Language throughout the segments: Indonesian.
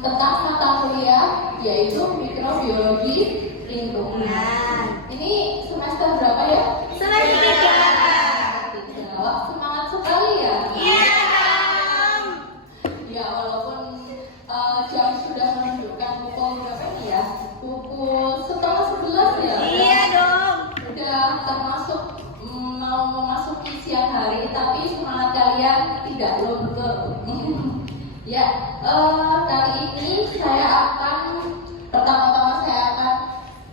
tentang mata kuliah yaitu mikrobiologi lingkungan. Ini semester berapa ya? Semester 3. Wah, semangat sekali ya. Iya. Ya, walaupun jam sudah menunjukkan pukul berapa ini ya? Pukul 10:30 ya. Iya dong. Udah termasuk mau memasuki siang hari, tapi semangat kalian tidak luntur. Ya, kali ini saya akan pertama-tama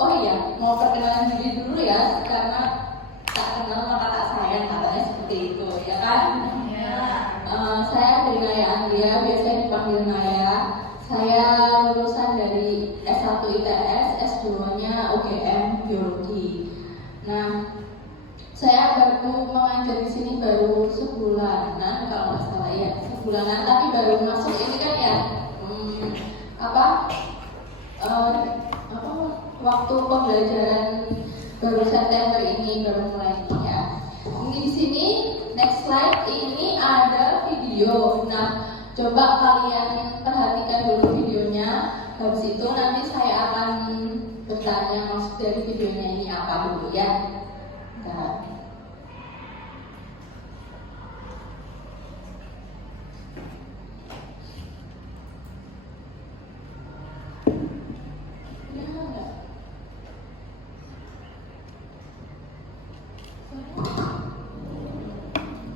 oh iya, mau perkenalan diri dulu ya, karena tak kenal maka tak sayang, katanya seperti itu, ya kan? Iya. Saya dari Naya Andrea, biasanya dipanggil Naya. Saya lulusan dari S1 ITS, S2-nya UGM Biologi. Nah, saya baru mengajar di sini baru sebulanan kalau nggak salah ya, sebulanan, tapi baru masuk ini kan ya, waktu pembelajaran baru September ini baru mulai ini ya. Ini di sini next slide ini ada video. Nah, coba kalian perhatikan dulu videonya. Habis itu nanti saya akan bertanya maksud dari videonya ini apa dulu ya. Nah.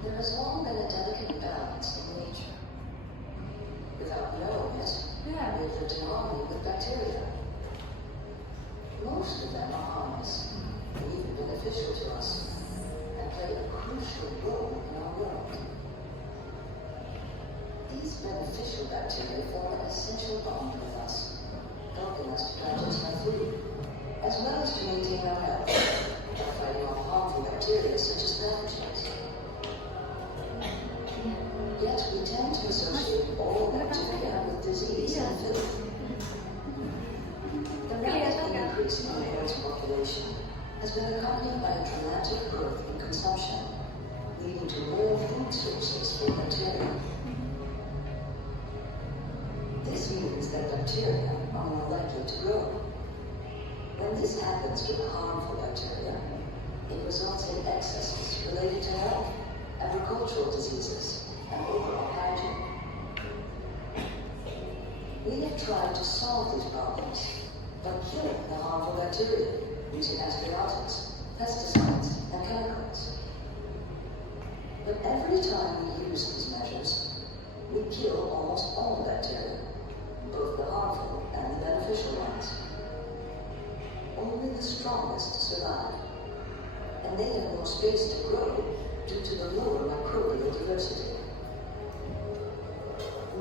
There has long been a delicate balance in nature. Without knowing it, we have lived in harmony with bacteria. Most of them are harmless, and even beneficial to us, and play a crucial role in our world. These beneficial bacteria form an essential bond with us, helping us to digest our food, as well as to maintain our health by fighting off harmful bacteria such as pathogens. Yet we tend to associate all bacteria with disease and filth. The rapid increase in the world's population has been accompanied by a dramatic growth in consumption, leading to more food sources for bacteria. This means that bacteria are more likely to grow. When this happens with harmful bacteria, it results in excesses related to health, agricultural diseases, and overall hygiene. We have tried to solve these problems by killing the harmful bacteria using antibiotics, pesticides, and chemicals. But every time we use these measures, we kill almost all bacteria, both the harmful and the beneficial ones. Only the strongest survive, and they have more space to grow due to the lower microbial diversity.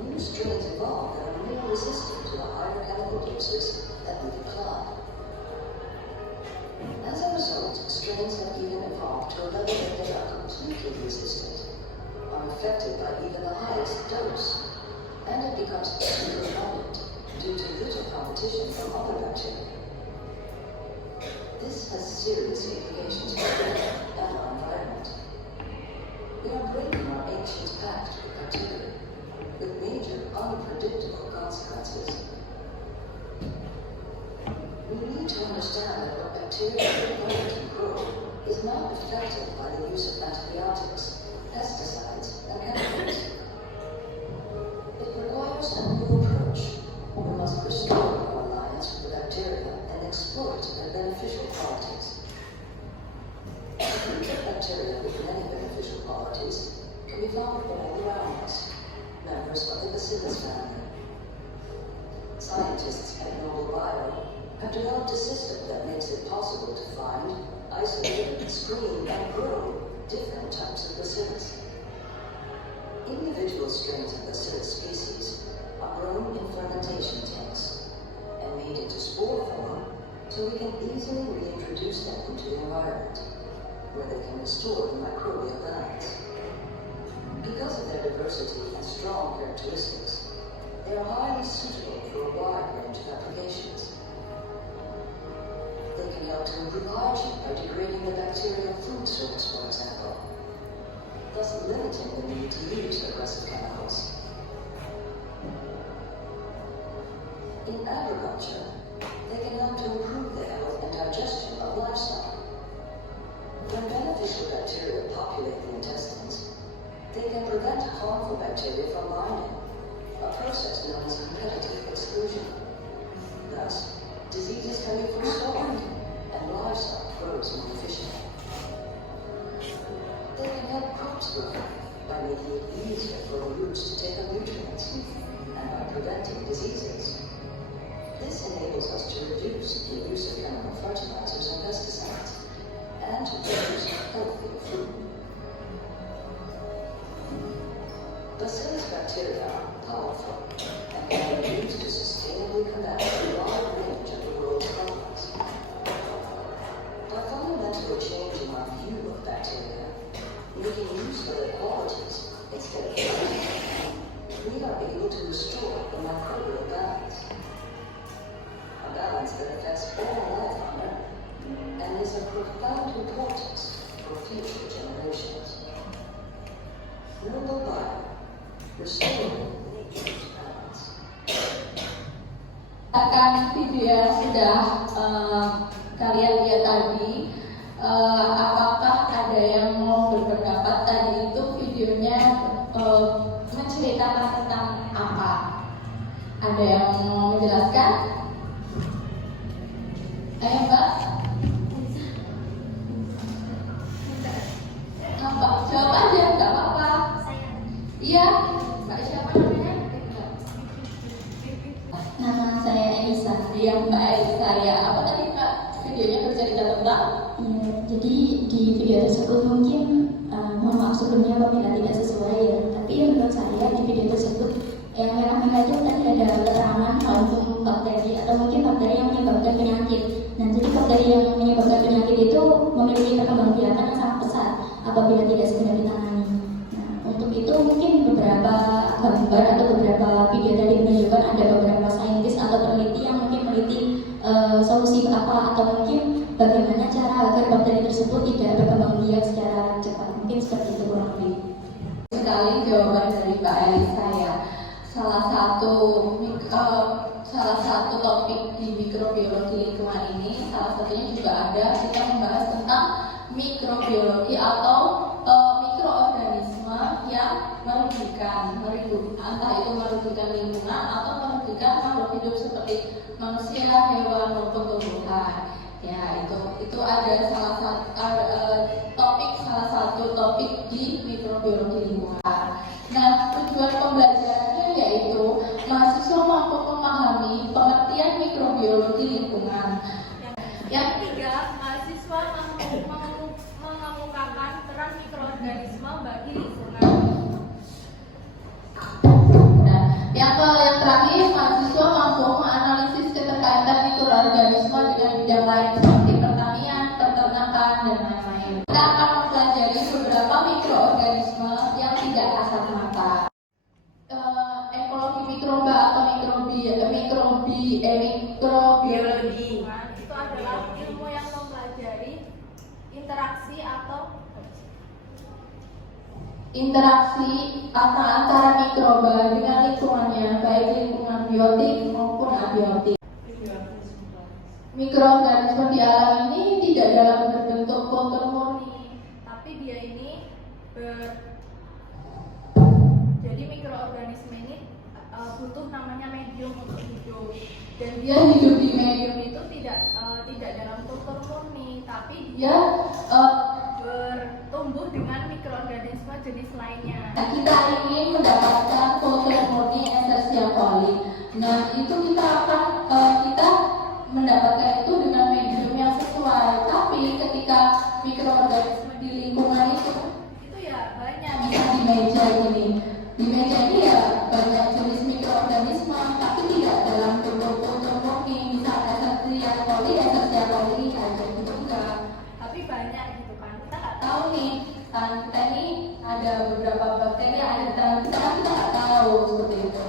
New strains evolve that are more resistant to the higher chemical doses that we apply. As a result, strains have even evolved to a level that they are completely resistant, unaffected by even the highest dose, and it becomes super abundant due to little competition from other bacteria. This has serious implications for health and our environment. We are breaking our ancient pact with bacteria, with major unpredictable consequences. We need to understand that what bacteria require to grow is not affected by the use of antibiotics, pesticides, and chemicals. It requires a new approach. We must restore our alliance with the bacteria and exploit their beneficial qualities. A group of bacteria with many beneficial qualities can be found all around us, members of the Bacillus family. Scientists at Noble Bio have developed a system that makes it possible to find, isolate, screen, and grow different types of bacillus. Individual strains of Bacillus species are grown in fermentation tanks and made into spore form so we can easily reintroduce them into the environment, where they can restore the microbial balance. Because of their diversity and strong characteristics, they are highly suitable for a wide range of applications. They can help to improve hygiene by degrading the bacterial food source, for example, thus limiting the need to use aggressive chemicals. In agriculture, they can help to improve the health and digestion of livestock. When beneficial bacteria populate the intestines, they can prevent harmful bacteria from binding, a process known as competitive exclusion. Thus, diseases can be forestalled and livestock grows more efficiently. They can help crops grow by making it easier for the roots to take up nutrients and by preventing diseases. This enables us to reduce the use of chemical fertilizers and pesticides and to produce healthy food. Bacillus bacteria are powerful and can be used to sustainably combat a wide range of the world's problems. By fundamentally changing our view of bacteria, making use of their qualities instead of threats, we are able to restore the microbial balance. A balance that affects all life on Earth and is of profound importance for future generations. Noble Bio, restoring nature's balance. Akan video yang sudah kalian lihat tadi, apakah ada yang mau berpendapat? Tadi itu videonya menceritakan tentang apa? Ada yang mau menjelaskan? Ayo Mbak. Apa? Jawab aja, nggak apa-apa. Iya, Mbak siapa namanya? Nama saya Elisa. Iya Mbak Elisa ya. Apa tadi Mbak? Videonya bercerita tentang? Iya, jadi di video tersebut mungkin mohon maaf sebelumnya apabila tidak sesuai ya. Tapi menurut saya di video tersebut yang merah-merah itu tadi ada keterangan untuk bakteri atau mungkin bakteri yang menyebabkan penyakit. Nah, jadi bakteri yang menyebabkan penyakit itu memiliki perkembangbiakan yang sangat pesat apabila tidak segera ditangani. Nah, untuk itu mungkin beberapa gambar atau beberapa video tadi menunjukkan ada beberapa saintis atau peneliti yang mungkin meneliti solusi apa atau mungkin bagaimana cara agar bakteri tersebut tidak berkembang biak secara cepat. Mungkin seperti itu kurang lebih. Sekali jawaban dari Mbak Elisa ya. Salah satu topik di mikrobiologi lingkungan ini, salah satunya juga ada kita membahas tentang mikrobiologi atau mikroorganisme yang merugikan, entah itu merugikan lingkungan atau merugikan makhluk hidup seperti manusia, hewan maupun tumbuhan. Ya, itu ada salah satu topik di mikrobiologi lingkungan. Nah, tujuan pembelajarannya yaitu mahasiswa mampu memahami pengertian mikrobiologi lingkungan. Yang ketiga, mahasiswa mengemukakan peran mikroorganisme bagi lingkungan. Nah, yang terakhir, mahasiswa mampu menganalisis keterkaitan mikroorganisme dengan bidang lain seperti pertanian, peternakan, dan lain-lain. Kita akan mempelajari beberapa mikroorganisme yang tidak kasat mata. Ekologi mikroba atau mikrobiologi Itu adalah ilmu yang mempelajari interaksi antara mikroba dengan lingkungannya, baik lingkungan biotik maupun abiotik. Mikroorganisme di alam ini tidak dalam berbentuk kultur murni, tapi dia ini jadi mikroorganisme ini butuh namanya medium untuk hidup, dan dia hidup di medium itu tidak dalam kultur murni, tapi dia bertumbuh dengan mikroorganisme jenis lainnya. kita ingin mendapatkan kultur murni Escherichia coli. Nah, itu kita mendapatkan itu dengan medium yang sesuai. Tapi ketika mikroorganisme di lingkungan itu Ya banyak. bisa di meja ini. Di meja ini ya banyak jenis mikroorganisme, tapi tidak dalam bentuk kultur murni. Misalnya Escherichia coli aja gitu enggak. Tapi banyak gitu kan. Kita nggak tahu. Tahu nih, tangan kita ini ada beberapa bakteri yang ada di tangan kita, kan kita nggak tahu seperti itu.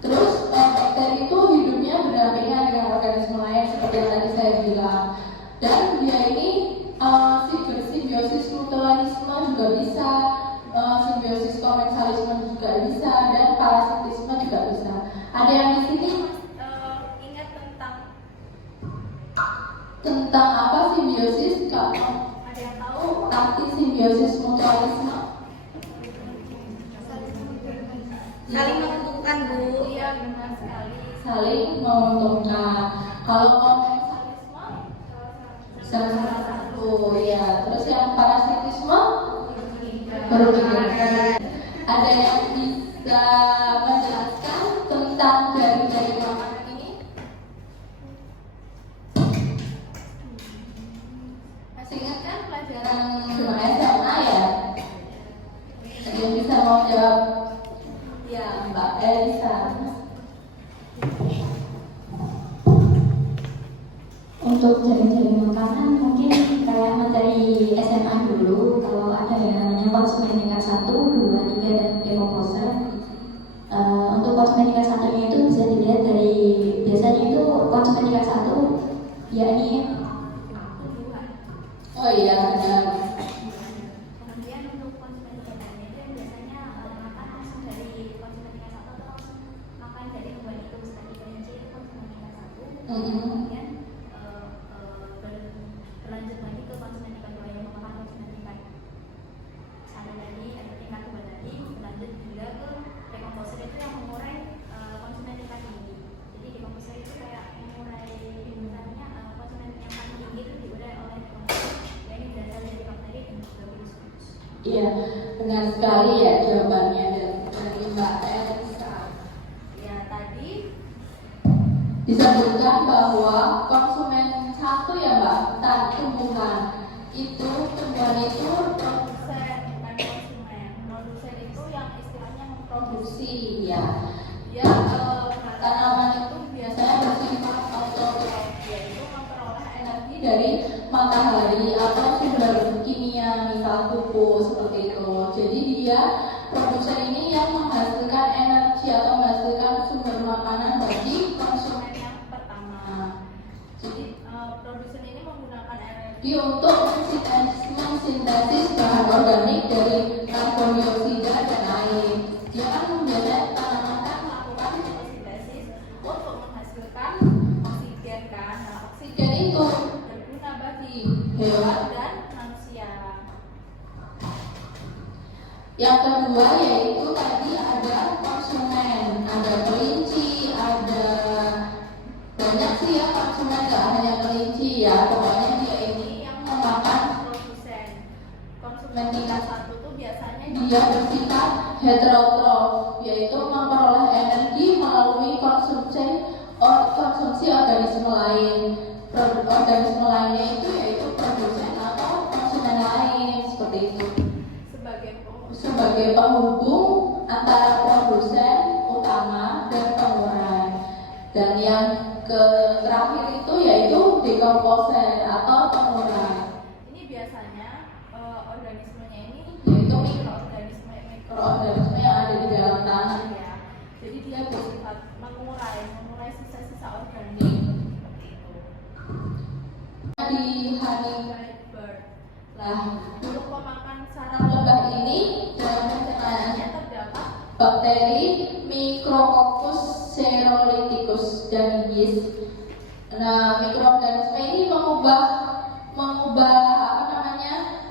Terus bakteri itu hidupnya berdampingan dengan organisme lain seperti yang tadi saya bilang. Dan dia ini simbiosis mutualisme juga bisa, simbiosis komensalisme juga bisa, dan parasitisme juga bisa. Ada yang di sini Tentang apa simbiosis? Kamu Ada yang tahu? arti simbiosis mutualisme? Saling menguntungkan, Bu. Iya, benar sekali. Saling menguntungkan. Kalau komensalisme salah satu ya. Terus yang parasitisme merugikan. Ada yang bisa menjelaskan tentang dari makanan ini? Masih ingat kan pelajaran SMA ya? Ada yang bisa mau jawab? Ya, Mbak Elisa. Untuk jaring-jaring makanan mungkin kayak materi SMA dulu, kalau ada yang namanya konsumen tingkat 1, 2, 3 dan demoposer. Untuk konsumen tingkat 1-nya itu bisa dilihat dari biasanya itu konsumen tingkat 1 yakni Oh iya, benar. Kemudian untuk konsumen tingkat 2 itu yang biasanya makan langsung dari konsumen tingkat 1 atau langsung makan dari hewan itu, misalnya kelinci itu konsumen tingkat 1. Kemudian berlanjut lagi ke konsumen tingkat 2 yang memakan konsumen tingkat 1 tadi atau tingkat 2 tadi, berlanjut juga ke dekomposer itu yang mengurai konsumen tingkat tinggi. Jadi dekomposer itu kayak mengurai misalnya konsumen yang paling tinggi itu diurai oleh dekomposer, ya ini berasal dari bakteri dan juga virus. Iya, benar sekali ya jawabannya dari Mbak Elisa. Ya tadi Disebutkan bahwa konsumen 1 ya Mbak, tumbuhan itu produsen bukan konsumen. Produsen itu yang istilahnya memproduksi. produksi ya. Ya Tanaman itu biasanya bersifat autotrof, yaitu memperoleh energi dari matahari atau sumber kimia, misal pupuk seperti itu. Jadi dia produsen ini yang menghasilkan energi atau menghasilkan sumber makanan bagi konsumen yang pertama. Jadi produsen ini menggunakan energi untuk mensintesis bahan organik dari karbon dioksida dan air. Dia kan biasanya tanaman kan melakukan fotosintesis untuk menghasilkan oksigen kan. Nah, oksigen itu berguna bagi hewan. dan manusia. Yang kedua yaitu tadi ada konsumen, ada kelinci, ada banyak sih ya konsumen, nggak hanya kelinci ya. Pokoknya dia ini yang memakan Produsen konsumen konsumen tingkat tingkat 1 tuh biasanya dia bersifat heterotrof, yaitu memperoleh energi melalui konsumsi organisme lain. Organisme lainnya itu yaitu produsen atau konsumen lain seperti itu. Sebagai penghubung antara produsen utama dan pengurai. Dan yang terakhir itu yaitu dekomposer atau pengurai. ini biasanya organismenya ini Yaitu mikroorganisme yang ada di dalam tanah. ya. Jadi dia bersifat mengurai sisa-sisa organik seperti itu. Di honey Bird. lah, Untuk pemakan sarang sarang lebah ini dalam pencernaannya terdapat bakteri Micrococcus cerolithicus dan yeast. Nah, mikroorganisme ini mengubah apa namanya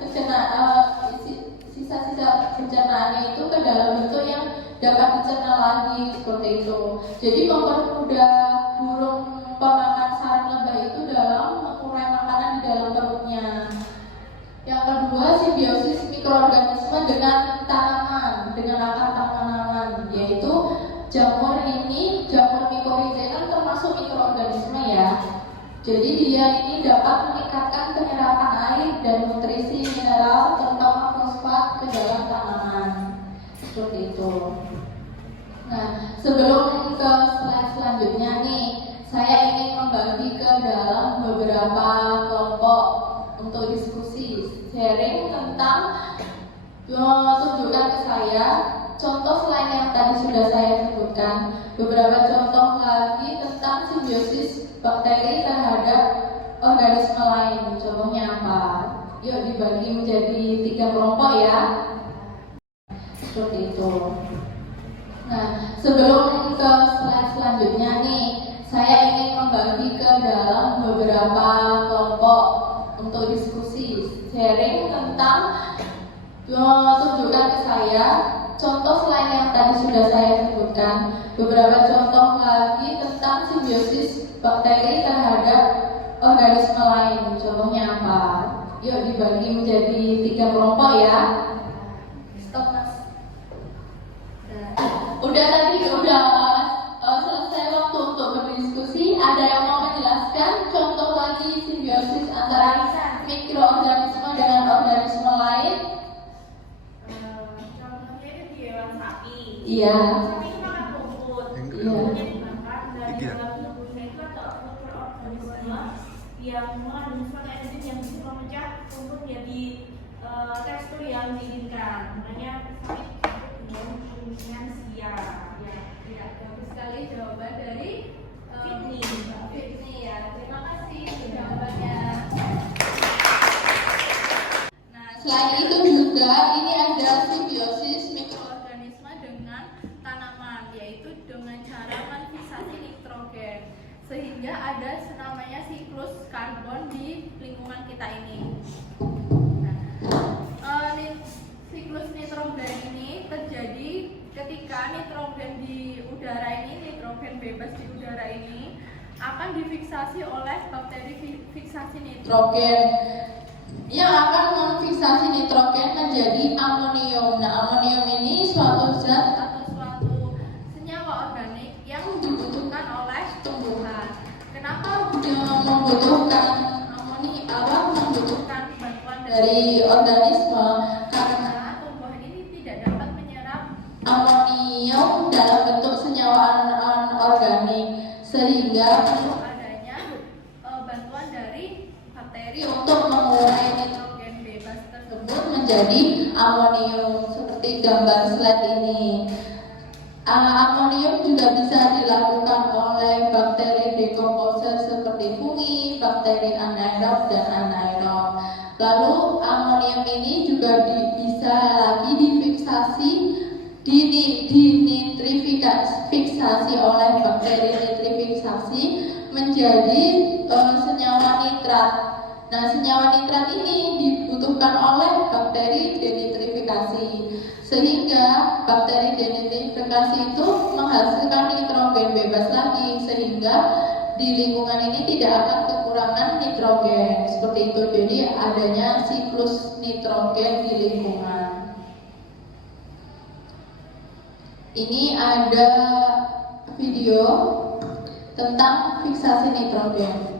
sisa-sisa pencernaannya itu ke dalam bentuk yang dapat dicerna lagi seperti itu. Jadi mempermudah burung pemakan sarang lebah itu dalam mengurai makanan di dalam perutnya. Yang kedua, simbiosis mikroorganisme dengan tanaman, dengan akar tanaman, yaitu jamur mikorizai kan termasuk mikroorganisme ya. Jadi dia ini dapat meningkatkan penyerapan air dan nutrisi mineral terutama fosfat ke dalam tanaman. Seperti itu. Nah, sebelum ke slide selanjutnya nih, saya ingin membagi ke dalam beberapa kelompok untuk diskusi, sharing tentang tunjukkan ke saya contoh selain yang tadi sudah saya sebutkan, beberapa contoh lagi tentang simbiosis bakteri terhadap organisme lain. Contohnya apa? Yuk dibagi menjadi 3 kelompok ya. Seperti itu. Nah, sebelum ke slide selanjutnya nih, saya ingin membagi ke dalam beberapa kelompok untuk diskusi, sharing tentang tunjukkan ke saya contoh selain yang tadi sudah saya sebutkan, beberapa contoh lagi tentang simbiosis bakteri terhadap organisme lain. Contohnya apa? Yuk dibagi menjadi 3 kelompok ya. Stop mas. Udah tadi selesai waktu untuk berdiskusi. Ada yang mau menjelaskan contoh lagi simbiosis antara mikroorganisme dengan organisme lain? Contohnya itu di hewan sapi. Iya. Sapi itu makan rumput. Iya. Kemudian dimakan dan di dalam tubuhnya itu ada mikroorganisme yang mengandung suatu enzim yang bisa memecah rumput menjadi tekstur yang diinginkan. Makanya sapi disebut dengan pemilihan siar. Ya, bagus sekali jawaban dari Fitni. Mbak Fitni ya. Terima kasih jawabannya. Nah, selain itu juga ini ada simbiosis mikroorganisme dengan tanaman, yaitu dengan cara menfiksasi nitrogen, sehingga ada namanya siklus karbon di lingkungan kita ini. Siklus nitrogen ini terjadi ketika nitrogen di udara ini, nitrogen bebas di udara ini akan difiksasi oleh bakteri fiksasi nitrogen yang akan memfiksasi nitrogen menjadi amonium. Nah, amonium ini suatu zat atau suatu senyawa organik yang dibutuhkan oleh tumbuhan. Kenapa membutuhkan membutuhkan bantuan dari organisme? Karena tumbuhan ini tidak dapat menyerap amonium dalam bentuk senyawa anorganik, sehingga perlu adanya bantuan dari bakteri untuk mengurai nitrogen bebas tersebut menjadi amonium seperti gambar slide ini. Amonium juga bisa dilakukan oleh bakteri dekomposer seperti fungi, bakteri anaerob dan anaerob. Lalu amonium ini juga bisa lagi difiksasi dinitrifikasi oleh bakteri nitrifikasi menjadi senyawa nitrat. Nah, senyawa nitrat ini dibutuhkan oleh bakteri denitrifikasi, sehingga bakteri denitrifikasi itu menghasilkan nitrogen bebas lagi, sehingga di lingkungan ini tidak akan kekurangan nitrogen. Seperti itu, jadi adanya siklus nitrogen di lingkungan. Ini ada video tentang fiksasi nitrogen.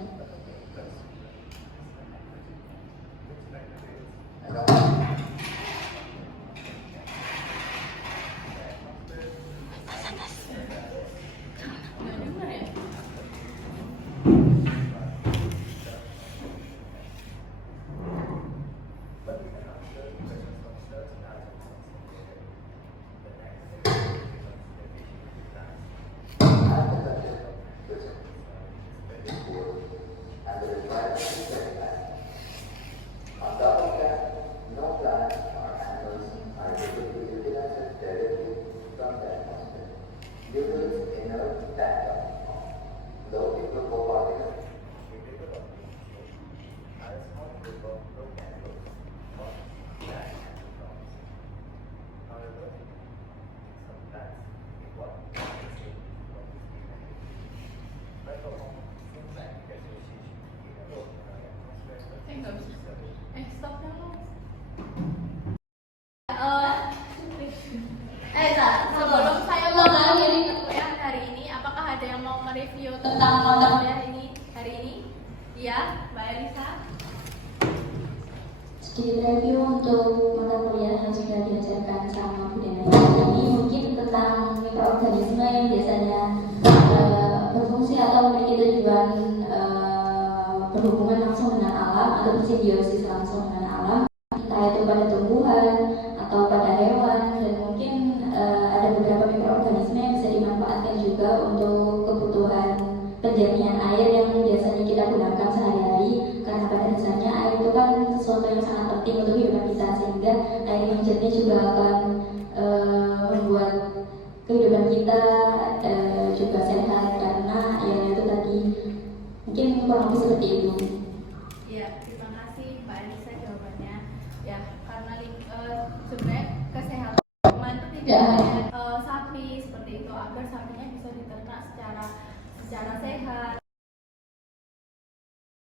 Sebelum saya mengakhiri kuliah hari ini, apakah ada yang mau mereview tentang mata kuliah ini hari ini? Iya, Mbak Elisa. Sedikit review untuk mata kuliah yang sudah diajarkan sama Bu Dena. Ini mungkin tentang mikroorganisme yang biasanya berfungsi atau memiliki tujuan berhubungan langsung dengan alam atau bersimbiosis langsung dengan alam, entah itu pada tumbuhan atau pada hewan, dan mungkin ada beberapa mikroorganisme yang bisa dimanfaatkan juga untuk kebutuhan penjernihan air yang biasanya kita gunakan sehari-hari, karena pada dasarnya air itu kan sesuatu yang sangat penting untuk kehidupan kita, sehingga air yang jernih juga akan membuat kehidupan kita juga sehat, karena air itu sapi seperti itu agar sapinya bisa diternak secara sehat.